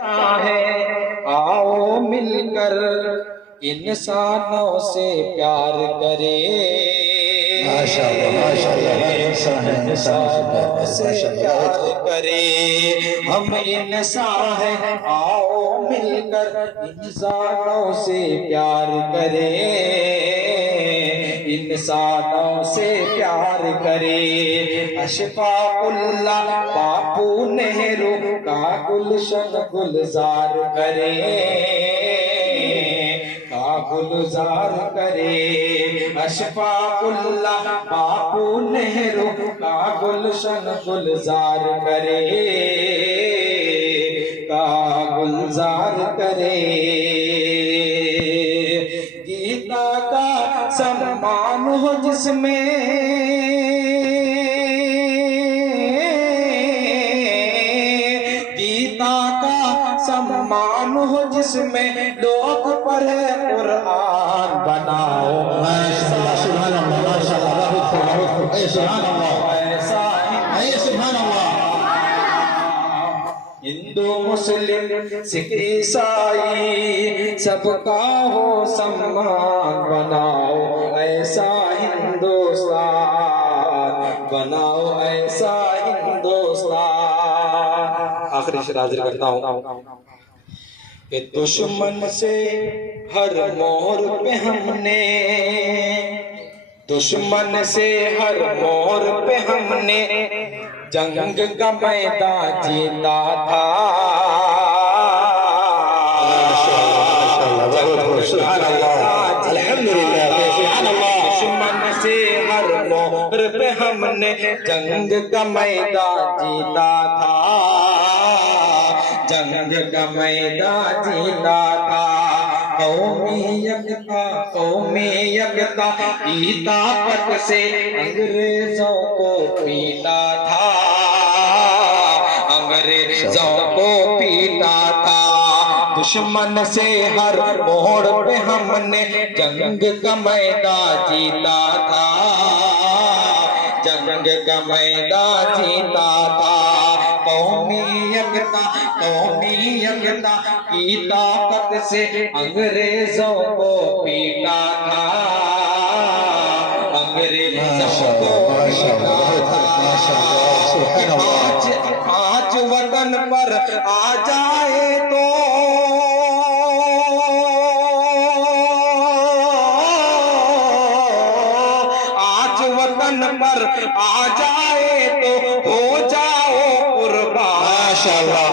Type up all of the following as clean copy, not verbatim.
ہے آؤ مل کر انسانوں سے پیار کرے انسانوں سے پیار کرے ہم انسان ہیں آؤ مل کر انسانوں سے پیار کرے انسانوں سے پیار کرے اشفاق اللہ باپو نہرو کا گلشن گلزار کرے گلزار کرے اشفاق اللہ باپو نہرو کا گلشن گلزار کرے گلزار کرے گیتا کا سمان ہو جس میں گیتا کا سمان ہو جس میں لوگ پڑھے قرآن بناؤ سبحان اللہ سبحان اللہ ہندو مسلم سکھ عیسائی سب کا ہو سمان بناؤ ایسا ہندوستان بناؤ ایسا ہندوستان آخری شعر حاضر کرتا ہوں کہ دشمن سے ہر موڑ پہ ہم نے دشمن سے ہر موڑ پہ ہم نے جنگ کا میدان جیتا تھا دشمن سے ہر موڑ پہ ہم نے جنگ کا میدان جیتا تھا جنگ کا میدان جیتا تھا قومی یکتا کی طاقت سے انگریزوں کو پیٹا تھا انگریزوں کو پیٹا تھا دشمن سے ہر موڑ پہ ہم نے جنگ کا میدان جیتا تھا جنگ کا میدان جیتا تھا قومی یکتا کی طاقت سے انگریزوں کو پیٹا تھا انگریزوں کو پیٹا تھا آج وطن پر آ جائے تو آج وطن پر آ جائے تو ہو جاؤ قربان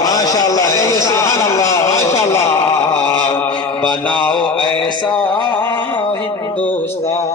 ماشاءاللہ سبحان اللہ ماشاءاللہ بناؤ ایسا ہندوستان.